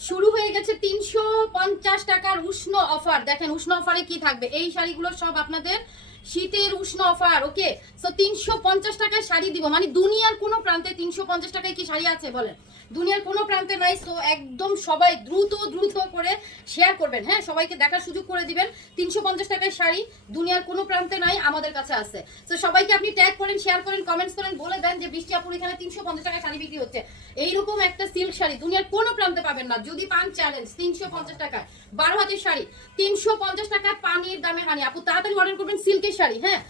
শুরু হয়ে গেছে 350 টাকার উষ্ণ অফার। দেখেন উষ্ণ অফারে কি থাকবে, এই শাড়িগুলো সব আপনাদের শীতের উষ্ণ অফার। ওকে, সো 350 টাকায় শাড়ি দিব, মানে দুনিয়ার কোনো প্রান্তে 350 টাকায় কি শাড়ি আছে বলেন? দুনিয়ার কোনো প্রান্তে নাই। সো একদম সবাই দ্রুত দ্রুত করে শেয়ার করবেন, হ্যাঁ, সবাইকে দেখার সুযোগ করে দিবেন। 350 টাকায় শাড়ি দুনিয়ার কোনো প্রান্তে নাই, আমাদের কাছে আছে। সো সবাইকে আপনি ট্যাগ করেন, শেয়ার করেন, কমেন্টস করেন, বলে দেন যে বৃষ্টি আপুর এখানে 350 টাকায় শাড়ি বিক্রি হচ্ছে। এইরকম একটা সিল্ক শাড়ি দুনিয়ার কোনো প্রান্তে পাবেন না। যদি পান চ্যালেঞ্জ, 350 টাকায় 12 হাতের শাড়ি, 350 টাকায় পানির দামে হানি। আপু তাড়াতাড়ি অর্ডার করবেন সিল্কের শাড়ি। হ্যাঁ,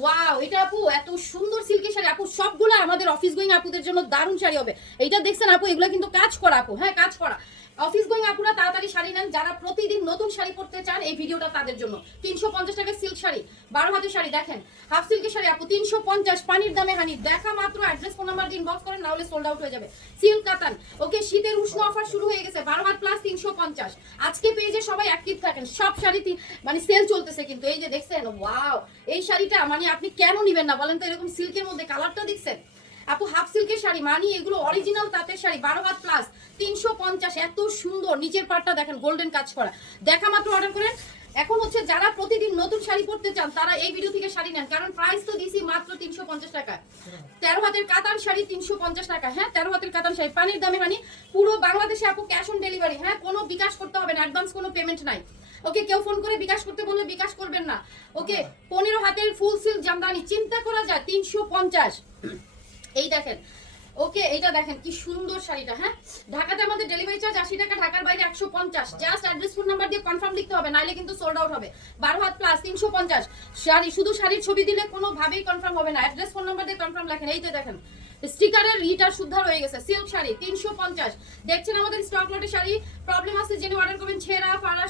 ওয়াও, এটা আপু এত সুন্দর সিল্কের শাড়ি আপু, সবগুলো আমাদের অফিস গোয়িং আপুদের জন্য দারুণ শাড়ি হবে। এইটা দেখছেন আপু, এগুলো কিন্তু কাজ করা আপু, হ্যাঁ কাজ করা। অফিস গোয়িং আপুরা তাড়াতাড়ি শাড়ি নেন, যারা প্রতিদিন নতুন শাড়ি পরতে চান এই ভিডিওটা তাদের জন্য। 350 টাকায় সিল্ক শাড়ি, 12 হাতের শাড়ি, দেখেন হাফ সিল্কের শাড়ি আপু 350, পানির দামে হানি। দেখা মাত্র অ্যাড্রেস ফোন নাম্বার দিয়ে ইনবক্স করেন, না হলে সোল্ড আউট হয়ে যাবে। সিল্ক কাতান, ওকে, শীতের উষ্ণ অফার শুরু হয়ে গেছে, 12 হাত প্লাস 350। আজকে পেজে সবাই অ্যাক্টিভ থাকেন, সব শাড়ি মানে সেল চলতেছে কিন্তু। এই যে দেখছেন, ওয়াও, এই শাড়িটা মানে আপনি কেন নিবেন না বলেন তো? এরকম সিল্কের মধ্যে কালারটা দেখছেন আপু, হাফ সিল্কের শাড়ি, মানে এগুলো অরিজিনাল তাঁতের শাড়ি, 12 হাত প্লাস 350। এত সুন্দর, নিচের পাটটা দেখেন গোল্ডেন কাজ করা। দেখা মাত্র অর্ডার করেন। এখন হচ্ছে যারা প্রতিদিন নতুন শাড়ি পরতে চান তারা এই ভিডিও থেকে শাড়ি নেন, কারণ প্রাইস তো দিছি মাত্র 350 টাকা। 13 হাতের কাতান শাড়ি 350 টাকা। হ্যাঁ, 13 হাতের কাতান শাড়ি পানির দামে হানি। পুরো বাংলাদেশে আপু ক্যাশ অন ডেলিভারি। হ্যাঁ, কোনো বিকাশ করতে হবে না, অ্যাডভান্স কোনো পেমেন্ট নাই। ওকে, কেউ ফোন করে বিকাশ করতে বললে বিকাশ করবেন না। ওকে, 15 হাতের ফুল সিল্ক জামদানি, চিন্তা করা যায় 350। এই দেখেন, ওকে, এইটা দেখেন কি সুন্দর শাড়িটা। হ্যাঁ, ঢাকাতে আমাদের ডেলিভারি চার্জ 80 টাকা, ঢাকার বাইরে 150। জাস্ট অ্যাড্রেস ফোন নাম্বার দিয়ে কনফার্ম লিখতে হবে, নাইলে কিন্তু সোল্ড আউট হবে। 12 হাত প্লাস 350 শাড়ি, শুধু শাড়ির ছবি দিলে কোনোভাবেই কনফার্ম হবে না, অ্যাড্রেস ফোন নাম্বার দিয়ে কনফার্ম লেখেন। এই যে দেখেন স্টিকারের রিটার শুদ্ধ রয়ে গেছে, সিল্ক শাড়ি 350। দেখছেন আমাদের স্টক লটে শাড়ি, প্রবলেম আছে জেনে অর্ডার করবেন। ছেঁড়া ফাড়া,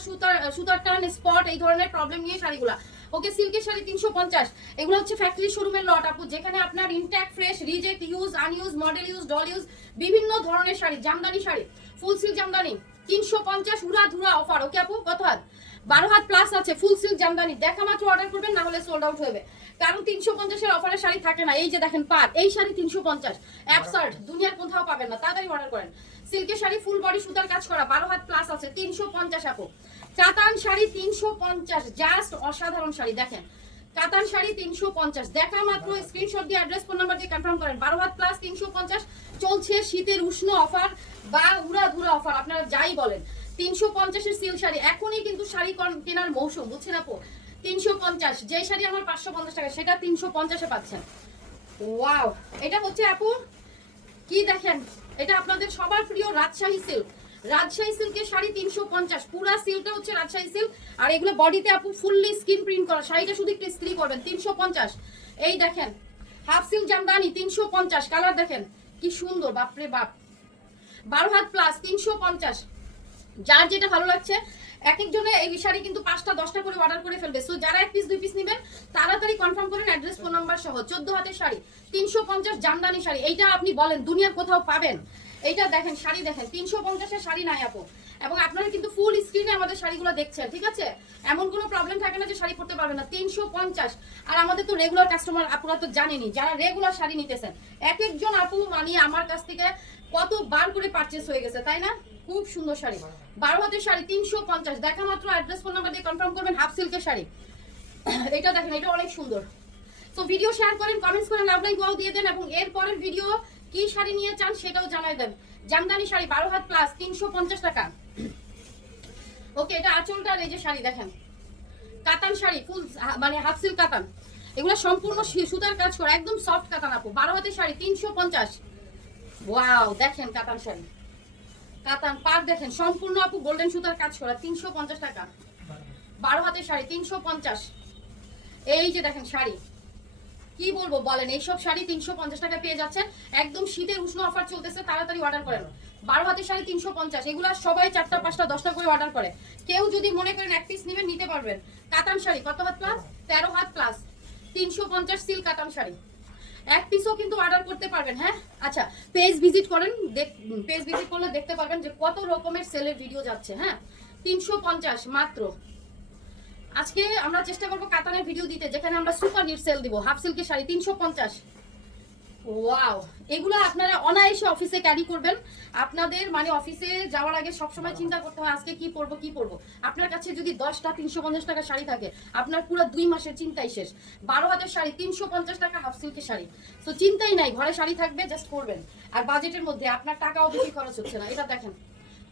সুতার টান, স্পট, এই ধরনের প্রবলেম নিয়ে শাড়িগুলা। ওকে, সিল্কের শাড়ি 350। এগুলো হচ্ছে ফ্যাক্টরি শোরুমের লট আপু, যেখানে আপনার intact, fresh, reject, use, আনইউজ, model use, doll use, বিভিন্ন ধরনের শাড়ি। জামদানি শাড়ি, ফুল সিল্ক জামদানি 350, উড়া ধুরা অফার। ওকে আপু, কত হাত? 12 হাত প্লাস আছে ফুল সিল্ক জামদানি। দেখা মাত্র অর্ডার করবেন, না হলে সোল্ড আউট হবে, কারণ 350 এর অফারের শাড়ি থাকে না। এই যে দেখেন পাট, এই শাড়ি 350, অ্যাবসার্ড, দুনিয়ার কোথাও পাবেন না। তাড়াতাড়ি অর্ডার করেন। সিল্কের শাড়ি ফুল বডি সুতার কাজ করা, 12 হাত প্লাস আছে 350 আপু। কাতান শাড়ি 350, জাস্ট অসাধারণ শাড়ি। দেখেন কাতান শাড়ি 350, দেখা মাত্র স্ক্রিনশট দিয়ে অ্যাড্রেস ফোন নাম্বার দিয়ে কনফার্ম করেন। 12 হাত প্লাস 350 চলছে শীতের উষ্ণ অফার বা উড়া ধুরা অফার, আপনারা যাই বলেন। 350 এর সিল্ক শাড়ি, এখনই কিন্তু শাড়ি কেনার মৌসুম, বুঝছেন আপু? 350, যে শাড়ি আমার 550 টাকা সেটা 350 এ পাচ্ছেন। ওয়াও, এটা হচ্ছে আপু কি দেখেন, এটা আপনাদের সবার প্রিয় রাজশাহী সিল্ক। রাজশাহী সিল্কের শাড়ি 350, পুরা সিল্কটা হচ্ছে রাজশাহী সিল্ক। আর এগুলো বডিতে আপু ফুললি স্কিন প্রিন্ট করা, শাড়িটা শুধু একটু ইস্ত্রি করবেন। 350। এই দেখেন হাফ সিল্ক জামদানি 350, কালার দেখেন কি সুন্দর, বাপরে বাপ। 12 হাত প্লাস 350। যার যেটা ভালো লাগছে, এক একজনে এই শাড়ি কিন্তু 5টা 10টা করে অর্ডার করে ফেলবে। সো যারা 1 পিস 2 পিস নেবেন তাড়াতাড়ি কনফার্ম করেন, অ্যাড্রেস ফোন নাম্বার সহ। 14 হাতের শাড়ি 350, জামদানি শাড়ি। এইটা আপনি বলেন দুনিয়ার কোথাও পাবেন? এইটা দেখেন শাড়ি, দেখেন 350 এর শাড়ি নাই আপু। এবং আপনারা কিন্তু ফুল স্ক্রিনে আমাদের শাড়িগুলো দেখছেন, ঠিক আছে? এমন কোনো প্রবলেম থাকে না যে শাড়ি পরতে পারবেন না। 350। আর আমাদের তো রেগুলার কাস্টমার আপুরা তো জানেনই, যারা রেগুলার শাড়ি নিতেছেন, এক একজন আপু মানে আমার কাছ থেকে কতবার করে পারচেস হয়ে গেছে, তাই না? খুব সুন্দর শাড়ি, 12 হাতের শাড়ি 350। দেখা মাত্র অ্যাড্রেস ফোন নাম্বার দিয়ে কনফার্ম করবেন। হাফ সিল্কের শাড়ি, এটা দেখেন, এটা অনেক সুন্দর। সো ভিডিও শেয়ার করেন, কমেন্টস করেন, লাভ লাইক ওয়াও দিয়ে দেন, এবং এর পরের ভিডিও কি শাড়ি নিয়ে চান সেটাও জানাই দেন। জামদানি শাড়ি 12 হাত প্লাস 350 টাকা। ওকে, এটা আঁচলটার এই যে শাড়ি দেখেন, কাতান শাড়ি ফুল মানে হাফ সিল্ক কাতান, এগুলো সম্পূর্ণ সুতার কাজ করা, একদম সফট কাতান আপু। 12 হাতের শাড়ি 350। ওয়াও, দেখেন কাতান শাড়ি, কাতান পার দেখেন সম্পূর্ণ আপু গোল্ডেন সুতার কাজ করা, 350 টাকা। 12 হাতের শাড়ি 350। এই যে দেখেন শাড়ি, কি বলবো বলেন, এইসব শাড়ি 350 টাকা পেয়ে যাচ্ছেন। একদম শীতের উষ্ণ অফার চলতেছে, তাড়াতাড়ি অর্ডার করেন। 12 হাতের শাড়ি 350, এগুলা সবাই 4টা 5টা 10টা করে অর্ডার করে। কেউ যদি মনে করেন 1 পিস নেবেন নিতে পারবেন। কাতান শাড়ি কত had plus? 13 had plus 350 silk কাতান শাড়ি। 1 পিসও কিন্তু অর্ডার করতে পারবেন। হ্যাঁ, আচ্ছা, পেজ ভিজিট করেন, পেজ ভিজিট করলে দেখতে পারবেন যে কত রকমের সেলের ভিডিও যাচ্ছে। হ্যাঁ, 350 মাত্র। আজকে আমরা চেষ্টা করবো কাতানের ভিডিও দিতে, যেখানে আমরা সুপার নিট সেল দিব। হাফ সিল্কের শাড়ি 350। ওয়াও, এগুলো আপনারা অনায়াসে অফিসে ক্যারি করবেন। আপনাদের মানে অফিসে যাওয়ার আগে সবসময় চিন্তা করতে হয় আজকে কি পরবো কি পরবো। আপনার কাছে যদি 10টা 350 টাকা শাড়ি থাকে, আপনার পুরো 2 মাসের চিন্তাই শেষ। 12 হাতের শাড়ি 350 টাকা, হাফ সিল্কের শাড়ি, তো চিন্তাই নাই, ঘরে শাড়ি থাকবে, জাস্ট করবেন। আর বাজেটের মধ্যে আপনার টাকাও বেশি খরচ হচ্ছে না। এটা দেখেন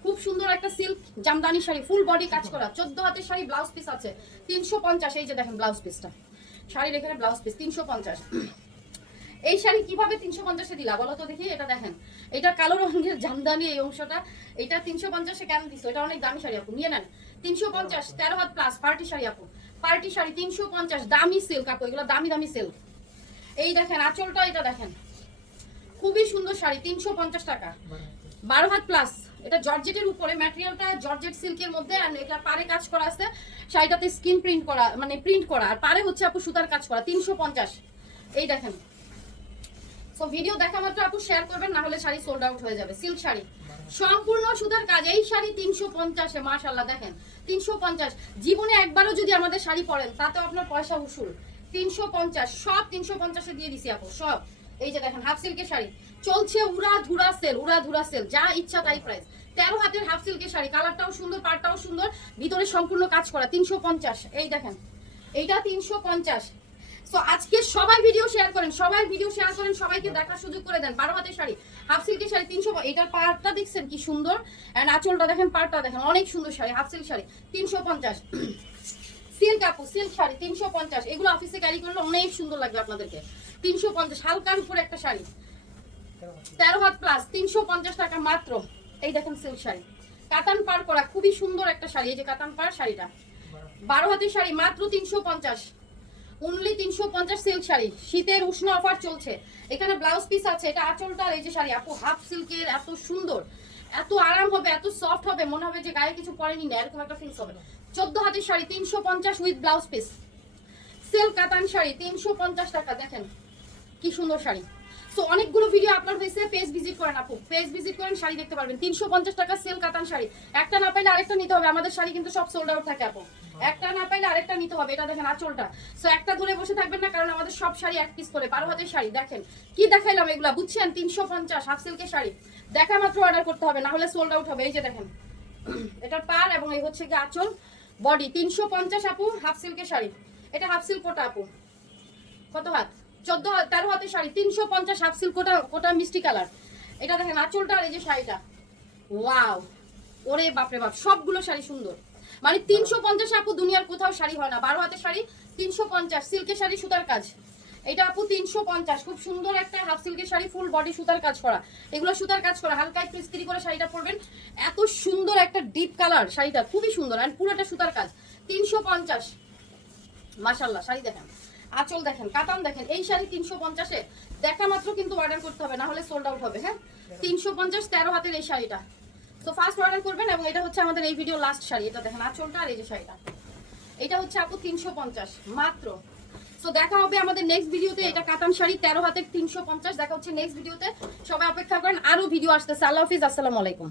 খুব সুন্দর একটা silk Jamdani sari, full body কাজ করা, 14 হাতের শাড়ি, ব্লাউজ পিস আছে 350। এই যে দেখেন ব্লাউজ পিসটা, শাড়ির এখানে ব্লাউজ পিস 350। এই শাড়ি কিভাবে 350-এ দিলা বলো তো দেখি। এটা দেখেন, এটা কালো রঙের জামদানি, এই অংশটা এটা 350-এ কেন দিছো? এটা অনেক দামি শাড়ি আপু, নিয়ে নেন। 350, 13 হাত প্লাস পার্টি শাড়ি আপু, পার্টি শাড়ি 350, দামি সিল্ক আপু, এগুলো দামি দামি সিল্ক। এই দেখেন আঁচলটা, এটা দেখেন খুবই সুন্দর শাড়ি, 350 টাকা, 12 হাত প্লাস। এটা জর্জেটের উপরে, ম্যাটেরিয়ালটা জর্জেট সিল্কের মধ্যে, আর এটা পারে কাজ করা আছে, শাড়িটাতে স্কিন প্রিন্ট করা, মানে প্রিন্ট করা, আর পারে হচ্ছে আপু সুতার কাজ করা, 350। এই দেখেন, তো ভিডিও দেখা মাত্র আপু শেয়ার করবেন, না হলে শাড়ি সোল্ড আউট হয়ে যাবে। সিল্ক শাড়ি সম্পূর্ণ সুতার কাজ, এই শাড়ি 350-এ, মাশাআল্লাহ দেখেন 350। জীবনে একবারও যদি আমাদের শাড়ি পরেন তাতেও আপনার পয়সা উসুল। 350, সব 350-এ দিয়ে দিছি আপু, সব। এই যে দেখেন হাফ সিল্কের শাড়ি চলছে, উড়া ধুরা সেল, উড়া ধুরা সেল, যা ইচ্ছা তাই প্রাইস। 13 হাতের হাফ সিল্কের শাড়ি, কালারটাও সুন্দর, পাড়টাও সুন্দর, ভিতরে সম্পূর্ণ কাজ করা, 350। এই দেখেন এইটা 350। সো আজকে সবাই ভিডিও শেয়ার করেন, সবাই ভিডিও শেয়ার করেন, সবাইকে দেখার সুযোগ করে দেন। 12 হাতের শাড়ি, হাফ সিল্কের শাড়ি 300। এটার পাড়টা দেখছেন কি সুন্দর, এন্ড আঁচলটা দেখেন, পাড়টা দেখেন, অনেক সুন্দর sari, half silk sari 350। Silk আপু, সিল্ক শাড়ি 350। এগুলো অফিসে ক্যারি করলে অনেক সুন্দর লাগবে আপনাদেরকে। 350, হালকার উপরে একটা শাড়ি, 13 হাত প্লাস, 350 টাকা মাত্র। এই দেখেন সিল্ক শাড়ি, কাতান পাড় করা, খুবই সুন্দর একটা শাড়ি। এই যে কাতান পাড় শাড়িটা, 12 হাতের শাড়ি, মাত্র 350, অনলি 350। সিল্ক শাড়ি, শীতের উষ্ণ অফার চলছে। এখানে ব্লাউজ পিস আছে, এটা আঁচলটা। এই যে শাড়ি আপু, হাফ সিল্কের, এত সুন্দর, এত আরাম হবে, এত সফট হবে, মনে হবে যে গায়ে কিছু পরেনি না, এরকম একটা ফিলস হবে। 14 হাতের sari 350 with blouse piece, silk কাতান শাড়ি 350 টাকা। দেখেন কি সুন্দর শাড়ি। সো অনেকগুলো ভিডিও আপলোড হয়েছে, পেজ ভিজিট করেন আপু, পেজ ভিজিট করেন, শাড়ি দেখতে পারবেন। 350 টাকা সিল্ক কাতান শাড়ি, একটা না পাইলে আরেকটা নিতে হবে। আমাদের শাড়ি কিন্তু সব সোল্ড আউট থাকে আপু, একটা না পাইলে আরেকটা নিতে হবে। এটা দেখেন আঁচলটা, সো একটা ধরে বসে থাকবেন না, কারণ আমাদের সব শাড়ি এক পিস করে। 12 হাতের শাড়ি দেখেন কি দেখাইলাম, এগুলা বুঝছেন? 350 হাফ সিল্কের শাড়ি, দেখা মাত্র অর্ডার করতে হবে, না হলে সোল্ড আউট হবে। এই যে দেখেন এটার পার এবং এই হচ্ছে কি আঁচল, বডি 350 আপু, হাফ সিল্কের শাড়ি। এটা হাফ সিল্ক কোটা আপু, কত হাত? 13 হাতের শাড়ি 350, হাফ সিল্ক কোটা, কোটা মিষ্টি কালার। এটা দেখেন আঁচলটা, আর এই যে শাড়িটা, ওয়াও, ওরে বাপরে বাপ, সবগুলো শাড়ি সুন্দর। মানে 350 আপু, দুনিয়ার কোথাও শাড়ি হয় না। 12 হাতের শাড়ি 350, সিল্কের শাড়ি সুতার কাজ। এটা আপু 350, খুব সুন্দর একটা হাফ সিল্কের শাড়ি, ফুল বডি সুতার কাজ করা, এগুলো সুতার কাজ করা। হালকা একটু ইস্ত্রি করে শাড়িটা পরবেন, এত সুন্দর একটা ডিপ কালার শাড়িটা, খুবই সুন্দর, আর পুরোটা সুতার কাজ। 350, মাশাআল্লাহ। শাড়ি দেখেন, আঁচল দেখেন, কাতান দেখেন। এই শাড়ি 350-এ দেখা মাত্র কিন্তু অর্ডার করতে হবে, না হলে সোল্ড আউট হবে। হ্যাঁ 350, 13 হাতের এই শাড়িটা, তো ফার্স্ট অর্ডার করবেন। এবং এটা হচ্ছে আমাদের এই ভিডিও লাস্ট শাড়ি। এটা দেখেন আঁচলটা, আর এই যে শাড়িটা, এটা হচ্ছে আপু 350 মাত্র। সো দেখা হবে আমাদের নেক্সট ভিডিওতে। এটা কাতান শাড়ি 13 হাতের 350, দেখা হচ্ছে নেক্সট ভিডিওতে। সবাই অপেক্ষা করেন, আরো ভিডিও আসতেছে। আল্লাহ হাফিজ, আসসালামু আলাইকুম।